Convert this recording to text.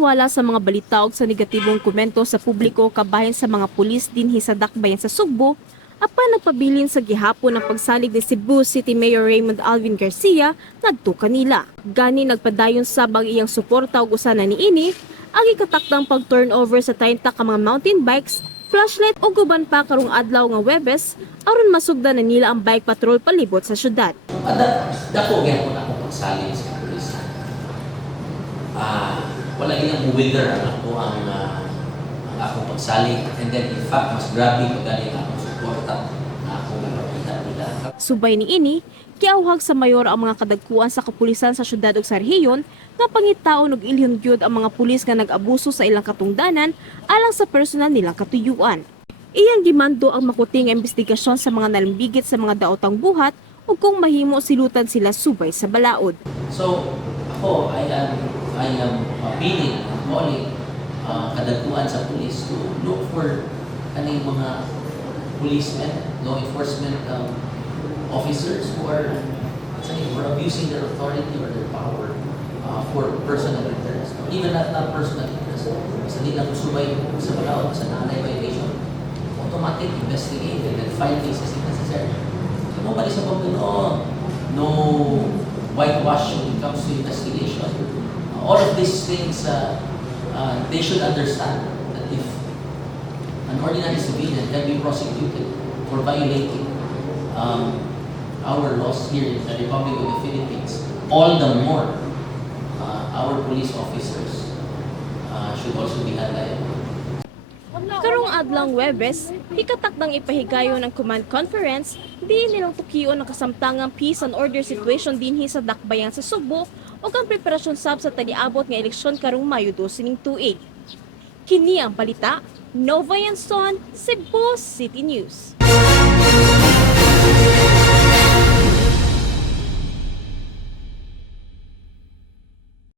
taliwala sa mga balita ug sa negatibong komento sa publiko kabahin sa mga pulis dinhi sa dakbayan sa Sugbo, apan nagpabilin sa gihapon ang pagsalig ni Cebu City Mayor Raymond Alvin Garcia ngadto kanila. Gani nagpadayon sab ang iyang suporta ug usana niini ang ikatakdang pag-turnover sa 30 ka mga mountain bikes, flashlight ug uban pa karong adlaw nga Webes aron masugdan na nila ang bike patrol palibot sa syudad. Dako gyapon ako pagsalig sa pulis. Wala ilang wither ang akong pagsalig, and then in fact mas grabe pagdali ang akong suporta na akong napakita nila. Subay niini, kiauhag sa mayor ang mga kadagkuan sa kapulisan sa syudad ug sa rehiyon nga pangitaon ug ilhon gyud ang mga pulis nga nag-abuso sa ilang katungdanan alang sa personal nilang katuyuan. Iyang gimando ang makuting investigasyon sa mga nalambigit sa mga daotang buhat ug kung mahimo silutan sila subay sa balaod. So ako, I am appealing and calling kadagkuan sa pulis to look for kaning mga policemen, law enforcement officers who are abusing their authority or their power for personal interest. Even not personal interest. Sa di lang subay sa balaod, sa nanay violation, automatic investigate and then file cases if necessary. So nobody sa Panginoon, no whitewash when it comes to investigation. All of these things, they should understand that if an ordinary civilian can be prosecuted for violating our laws here in the Republic of the Philippines, all the more our police officers should also be held liable. Karong adlang Webes, ikatakdang ipahigayon ng command conference, di nilang tukiyon ang kasamtangang peace and order situation dinhi sa dakbayan sa Sugbo ug ang preparasyon sab sa taliabot nga eleksyon karong Mayo 12 ning tuig. Kini ang balita, Nova Yanson, Cebu City News.